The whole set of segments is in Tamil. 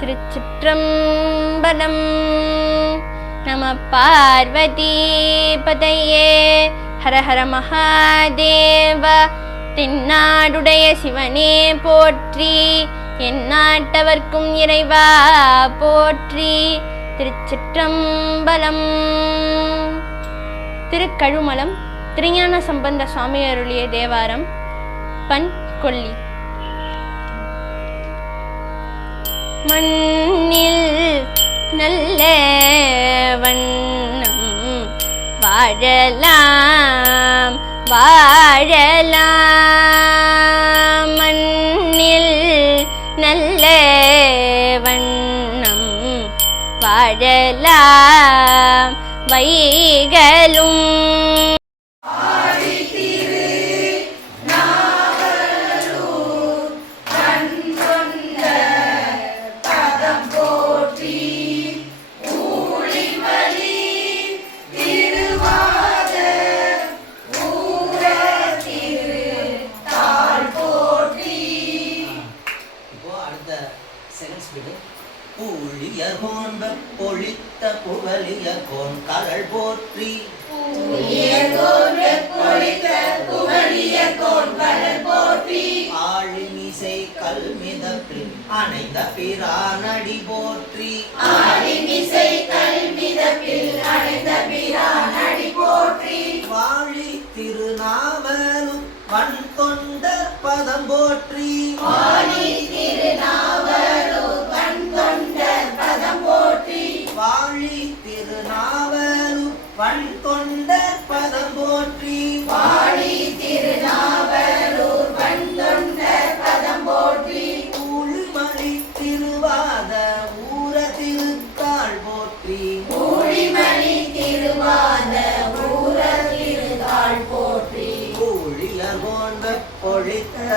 திருச்சிற்றம்பலம். நம பார்வதி பதையே ஹர மகாதேவ தென்னாடுடைய சிவனே போற்றி. எந்நாட்டவர்க்கும் இறைவா போற்றி. திருச்சிற்றம்பலம். திருக்கழுமலம் திருஞான சம்பந்த சுவாமி அருளிய தேவாரம் பண் கொல்லி மண்ணில் நல்ல வண்ணம் வாழலாம் வாழலாம். மண்ணில் நல்ல வண்ணம் வாழலாம். வைகளும் புகழியர் கோன் கழல் போற்றி. ஆழிமிசை கல்மிதப்பில் அணைந்த பிரானடி போற்றி. வாழி திருநாவலும் வன் தொண்ட பதம் போற்றி.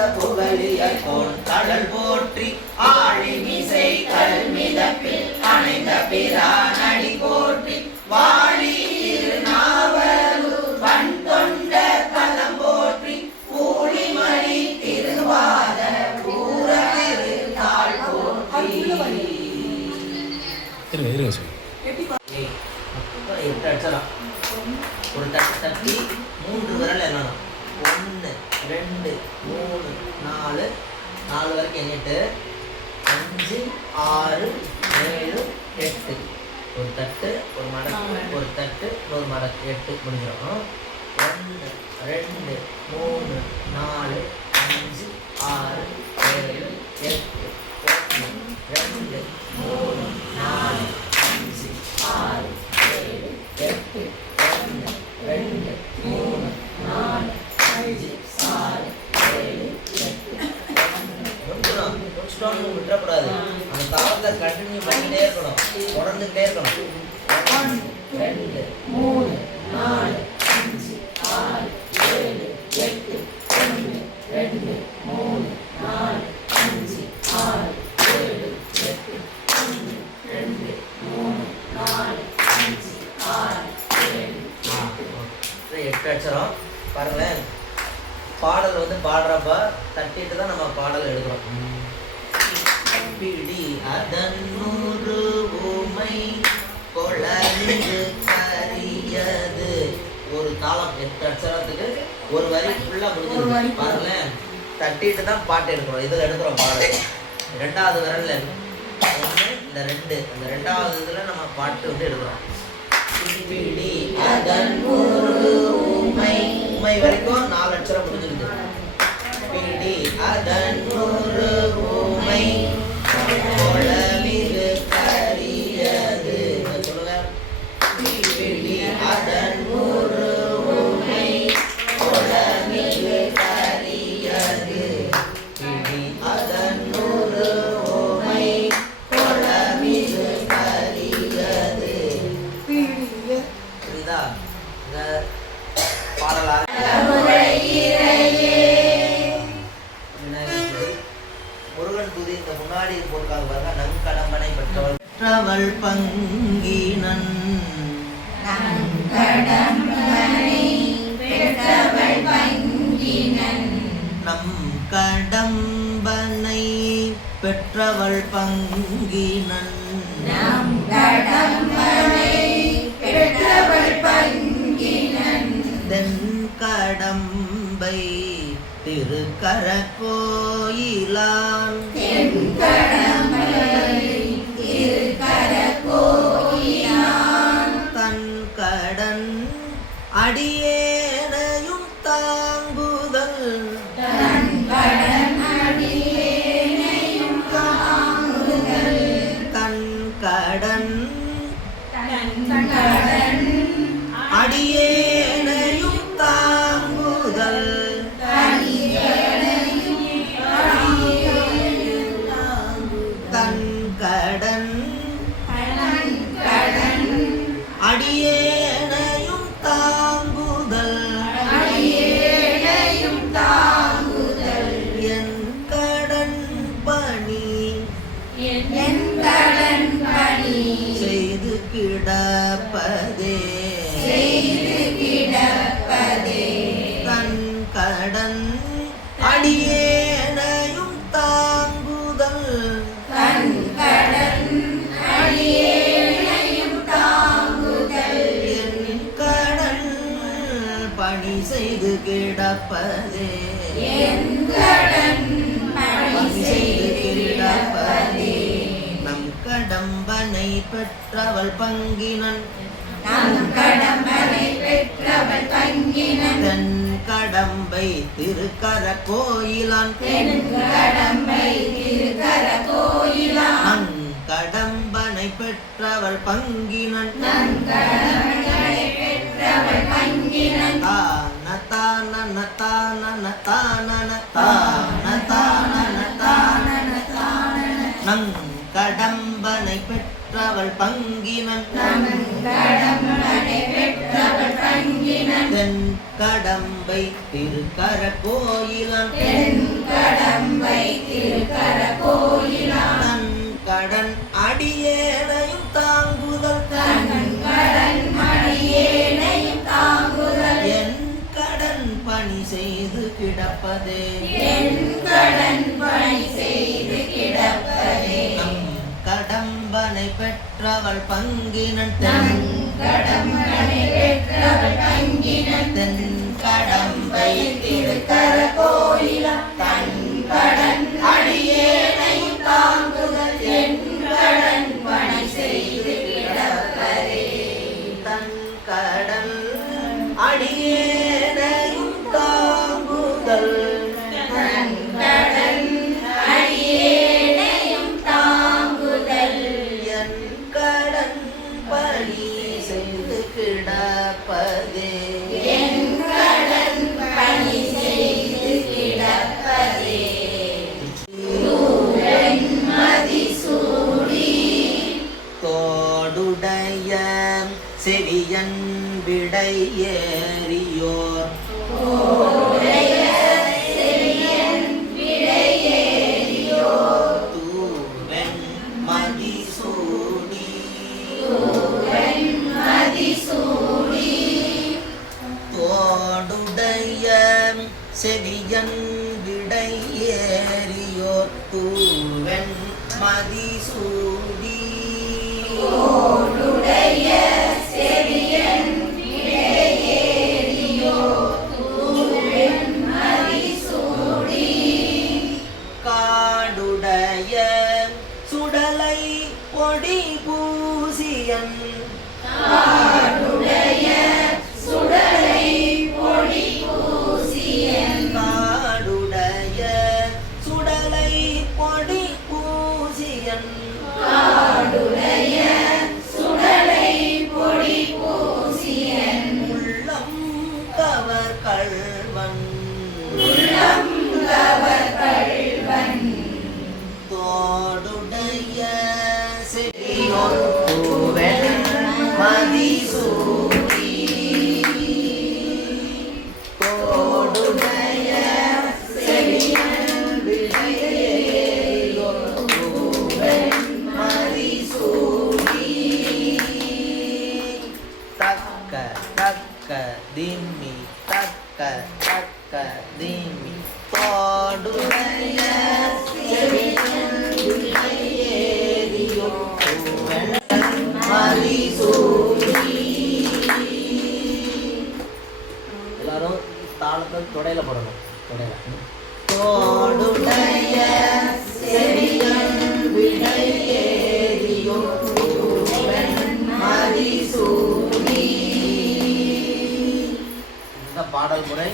பொழித்த புகழியர் கடல் போற்றி ஆழிமிசை கல்மிதப்பில் அணைந்த பிரான நாலு. நாலு வரைக்கும் எண்ணிட்டு அஞ்சு ஆறு ஏழு எட்டு. ஒரு தட்டு ஒரு மடக்கு ஒரு தட்டு ஒரு மடக்கு எட்டு முடிஞ்சிடும். ஒன்று ரெண்டு மூணு நாலு அஞ்சு ஆறு ஏழு எட்டு. பாருங்களேன் பாடல் வந்து பாடுறப்ப தட்டிட்டு தான் நம்ம பாடல் எடுக்கிறோம். பிடி அதன்னூறு ஊமை கொளந்து கரியது. ஒரு தாளம் எட்டு அட்சரத்துக்கு ஒரு வரி ஃபுல்லா முடிஞ்சிருக்கு பாருங்களேன். தட்டிட்டு தான் பாட்டு எடுக்கிறோம். இதில் எடுக்கிறோம் பாடல் ரெண்டாவது விரல்ல ஒன்று இந்த ரெண்டு. அந்த ரெண்டாவது இதில் நம்ம பாட்டு வந்து எடுக்கிறோம். பிடி அதன்னூறு ஊமை வரைக்கும் நாலு அச்சரம் முடிஞ்சிருக்கு அதன் ஒரு ஊமை முருகன் துதி இந்த முன்னாடி போட்டிருக்காங்க பாருங்க நங்கடம்பனை பெற்றவள். பெற்றவள் பங்கினன். நம் கடம்பனை பெற்றவள் பங்கினன். நம் கடம்பனை பெற்றவள் தென்கடம்பை திருக்கர கோயிலான் தன் கடன் அடியே செய்து கிடப்பதே தன் கடன் அடியேனையும் தாங்குதல். என் கடன் பணி செய்து கிடப்பதே பணி கடம்பனை பெற்றவள் பங்கினன். தென் கடம்பை திருக்கர கோயிலான். நன் கடம்பனை பெற்றவள் பங்கினன். தான தான தான தான தான தான தான நங் பெற்றவள் பங்கினன். தென் கடம்பை திருக்கர கோயிலன் தன் கடன் அடியேனையும் பெற்றவள் பங்கினன் தன் கடம்பை திருக்க உடைய செவியன் விடை ஏறியோர் செவியன் விடை ஏறியோர் தூவெண் மதிசூடி காடுடைய தொடையில போடணும். தொடையில தோடுடைய செவியன் விடை ஏறியோ மதிசூடி இந்த பாடல் முறை